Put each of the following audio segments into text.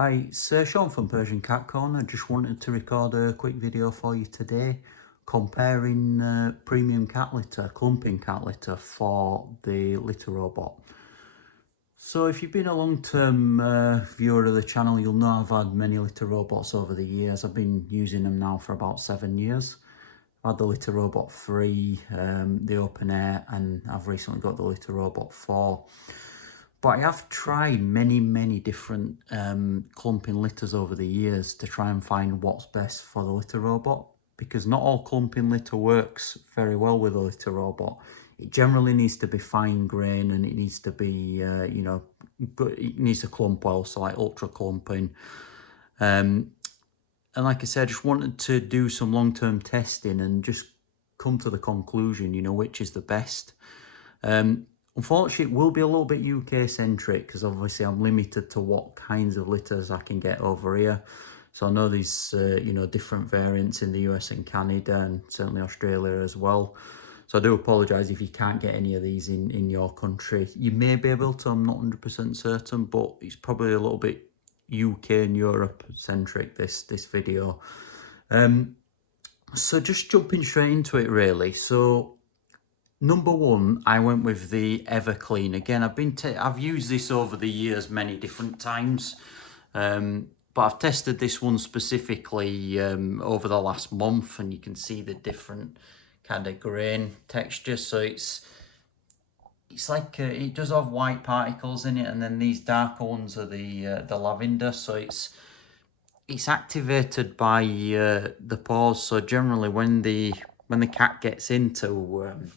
Hi, it's Sean from Persian Cat Corner. Just wanted to record a quick video for you today comparing premium cat litter, clumping cat litter for the litter robot. So if you've been a long-term viewer of the channel, you'll know I've had many litter robots over the years. I've been using them now for about 7 years. I've had the litter robot 3, the open air, and I've recently got the litter robot 4. But I have tried many different clumping litters over the years to try and find what's best for the litter robot, because not all clumping litter works very well with a litter robot. It generally needs to be fine grain, and it needs to be, but it needs to clump well, so like ultra clumping. And like I said, I just wanted to do some long-term testing and just come to the conclusion, which is the best. Unfortunately, it will be a little bit UK centric because obviously I'm limited to what kinds of litters I can get over here. So I know there's different variants in the US and Canada, and certainly Australia as well. So I do apologise if you can't get any of these in your country. You may be able to, I'm not 100% certain, but it's probably a little bit UK and Europe centric, this video. So just jumping straight into it really. So number one, I went with the Everclean. Again, I've used this over the years many different times, but I've tested this one specifically over the last month, and you can see the different kind of grain texture. So it's like it does have white particles in it, and then these darker ones are the lavender. So it's activated by the pores. So generally, when the cat gets into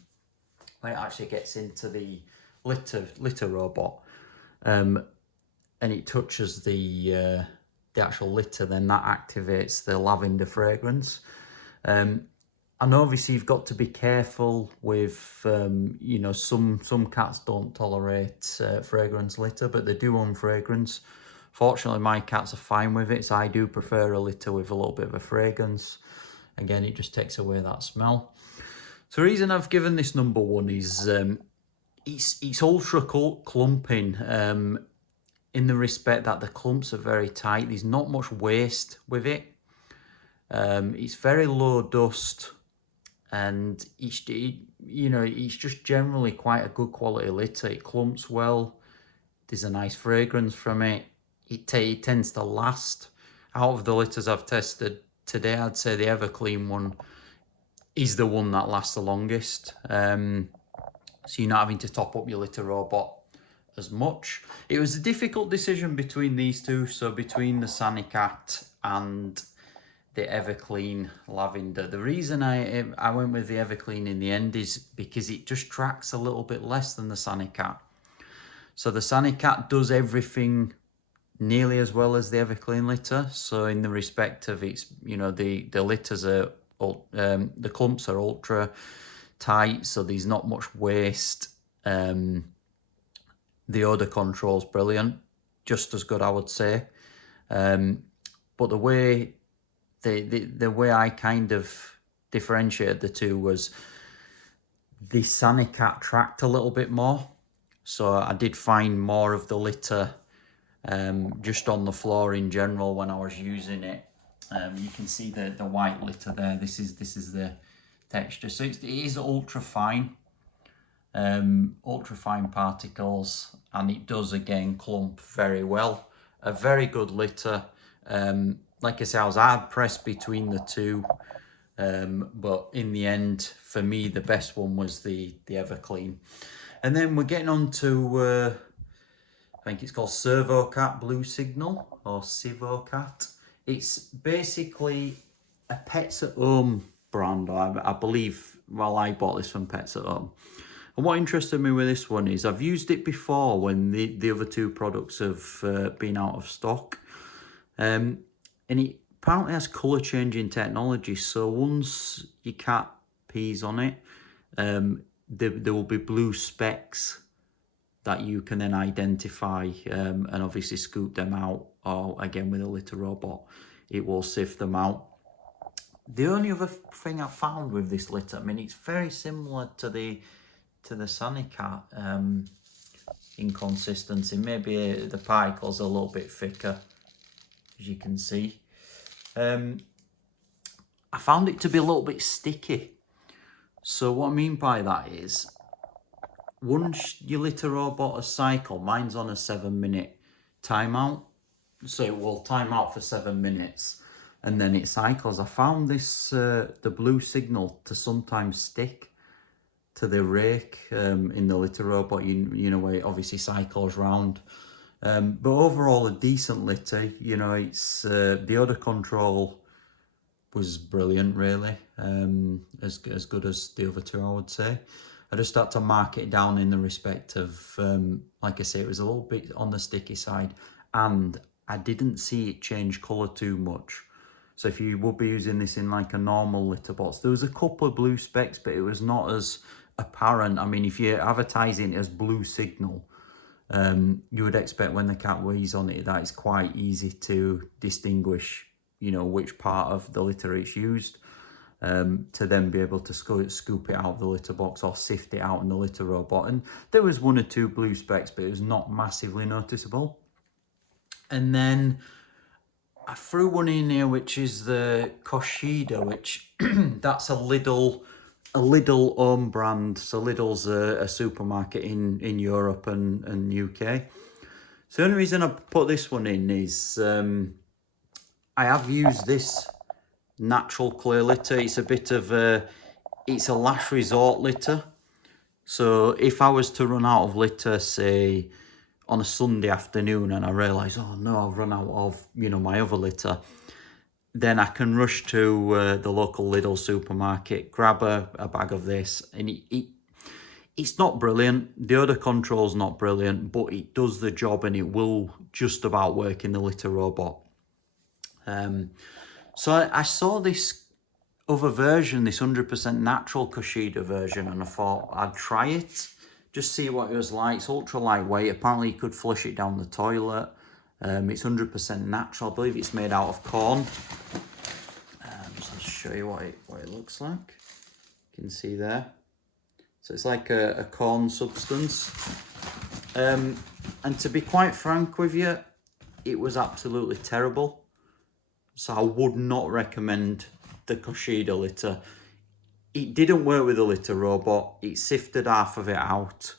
when it actually gets into the litter robot, and it touches the actual litter, then that activates the lavender fragrance. And obviously you've got to be careful with, some cats don't tolerate fragrance litter, but they do on fragrance. Fortunately, my cats are fine with it, so I do prefer a litter with a little bit of a fragrance. Again, it just takes away that smell. So the reason I've given this number one is it's ultra clumping in the respect that the clumps are very tight. There's not much waste with it. It's very low dust, and it's just generally quite a good quality litter. It clumps well. There's a nice fragrance from it. It tends to last. Out of the litters I've tested today, I'd say the Everclean one is the one that lasts the longest. So you're not having to top up your litter robot as much. It was a difficult decision between these two, so between the Sanicat and the Everclean Lavender. The reason I went with the Everclean in the end is because it just tracks a little bit less than the Sanicat. So the Sanicat does everything nearly as well as the Everclean litter. So in the respect of its, the litters are, the clumps are ultra tight, so there's not much waste. The odor control's brilliant, just as good, I would say. But the way I kind of differentiated the two was the Sanicat tracked a little bit more. So I did find more of the litter just on the floor in general when I was using it. You can see the white litter there. This is the texture. So it is ultra fine particles, and it does again clump very well. A very good litter. Like I say, I was hard pressed between the two, but in the end, for me, the best one was the Everclean. And then we're getting on to I think it's called Servocat Blue Signal, or Sivocat. It's basically a Pets at Home brand, I believe. Well, I bought this from Pets at Home. And what interested me with this one is I've used it before when the other two products have been out of stock. And it apparently has colour changing technology. So once your cat pees on it, there will be blue specks that you can then identify and obviously scoop them out, or again with a litter robot, it will sift them out. The only other thing I found with this litter, I mean, it's very similar to the Sanicat in consistency. Maybe the particles are a little bit thicker, as you can see. I found it to be a little bit sticky. So what I mean by that is, once your litter robot has cycled, mine's on a 7-minute timeout. So it will time out for 7 minutes and then it cycles. I found this, the blue signal to sometimes stick to the rake in the litter robot, you know, where it obviously cycles round. But overall a decent litter, you know, it's the odor control was brilliant, really. As good as the other two, I would say. I just had to mark it down in the respect of, like I say, it was a little bit on the sticky side, and I didn't see it change colour too much. So if you would be using this in like a normal litter box, there was a couple of blue specks, but it was not as apparent. I mean, if you're advertising it as blue signal, you would expect when the cat weighs on it that it's quite easy to distinguish, you know, which part of the litter it's used, to then be able to scoop it out of the litter box or sift it out in the litter robot. And there was 1 or 2 blue specks, but it was not massively noticeable. And then I threw one in here, which is the Koshida, which that's a Lidl own brand. So Lidl's a supermarket in Europe and UK. So the only reason I put this one in is I have used this natural clear litter. It's a bit of it's a last resort litter. So if I was to run out of litter, say on a Sunday afternoon, and I realise, oh no, I've run out of, you know, my other litter, then I can rush to the local Lidl supermarket, grab a bag of this, and it's not brilliant. The odor control's not brilliant, but it does the job and it will just about work in the litter robot. So I saw this other version, this 100% natural Koshida version, and I thought I'd try it, just see what it was like. It's ultra lightweight. Apparently you could flush it down the toilet. It's 100% natural. I believe it's made out of corn. So I'll show you what it looks like. You can see there. So it's like a corn substance. And to be quite frank with you, it was absolutely terrible. So I would not recommend the Koshida litter. It didn't work with the litter robot. It sifted half of it out.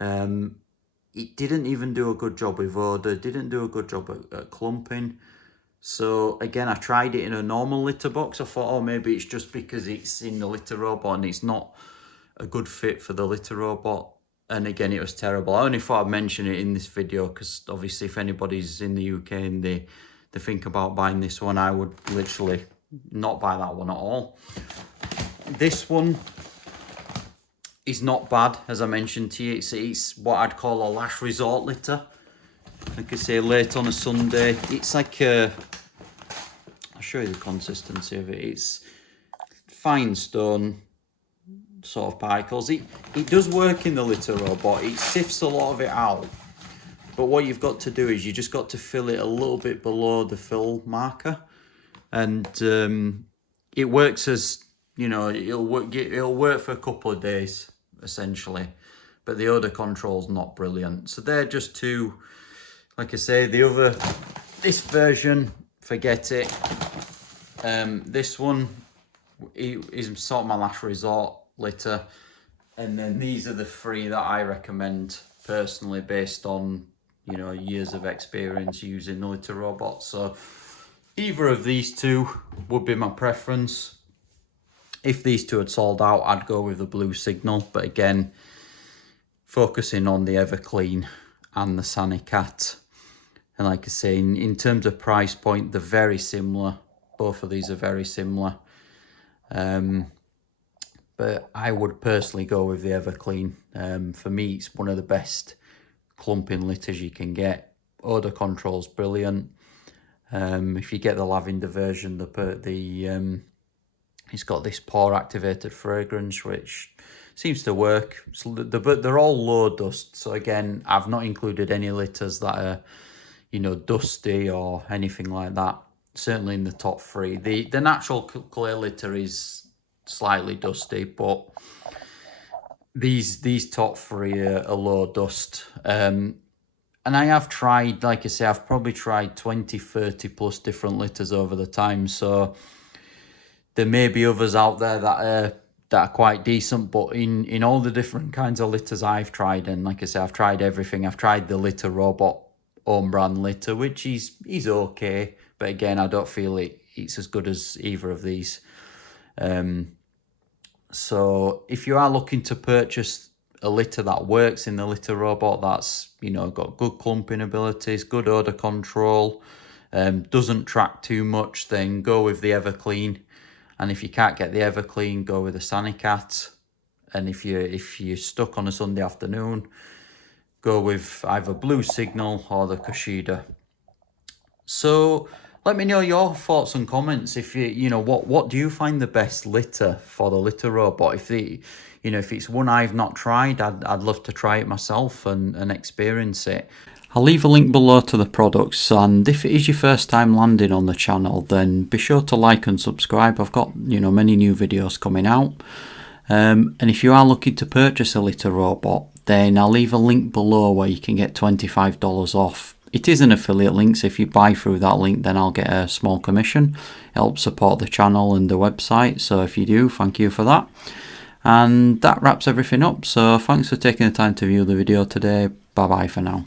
It didn't even do a good job with odor. Didn't do a good job at clumping. So again, I tried it in a normal litter box. I thought, oh, maybe it's just because it's in the litter robot and it's not a good fit for the litter robot. And again, it was terrible. I only thought I'd mention it in this video because obviously if anybody's in the UK and they think about buying this one, I would literally not buy that one at all. This one is not bad, as I mentioned to you. It's what I'd call a last resort litter. Like I say, late on a Sunday. It's like I'll show you the consistency of it. It's fine stone sort of particles. It does work in the litter robot. It sifts a lot of it out. But what you've got to do is you just got to fill it a little bit below the fill marker. And it works as, you know, it'll work for a couple of days, essentially. But the odor control's not brilliant. So they're just two, like I say, this version, forget it. This one is sort of my last resort litter. And then these are the 3 that I recommend personally based on, you know, years of experience using the litter robot. So either of these 2 would be my preference. If these 2 had sold out, I'd go with the blue signal. But again, focusing on the Everclean and the Sanicat. And like I say, in terms of price point, they're very similar. Both of these are very similar. But I would personally go with the Everclean. For me, it's one of the best clumping litters you can get. Odor control's brilliant. If you get the lavender version, it's got this pore activated fragrance which seems to work. But they're all low dust. So again, I've not included any litters that are, you know, dusty or anything like that. Certainly in the top 3. The natural clear litter is slightly dusty, but these top 3 are low dust. And I have tried, like I say, I've probably tried 20, 30 plus different litters over the time. So there may be others out there that are quite decent, but in all the different kinds of litters I've tried, and like I say, I've tried everything. I've tried the Litter Robot own brand litter, which is okay, but again, I don't feel it's as good as either of these. So if you are looking to purchase a litter that works in the Litter Robot, that's, you know, got good clumping abilities, good odor control, doesn't track too much, then go with the Everclean. And if you can't get the Everclean, go with the Sanicat. And if you're stuck on a Sunday afternoon, go with either Blue Signal or the Koshida. So let me know your thoughts and comments. If you know what do you find the best litter for the Litter Robot? If if it's one I've not tried, I'd love to try it myself and experience it. I'll leave a link below to the products, and if it is your first time landing on the channel, then be sure to like and subscribe. I've got many new videos coming out. And if you are looking to purchase a Litter Robot, then I'll leave a link below where you can get $25 off. It is an affiliate link, so if you buy through that link, then I'll get a small commission. It helps support the channel and the website, so if you do, thank you for that. And that wraps everything up, so thanks for taking the time to view the video today. Bye bye for now.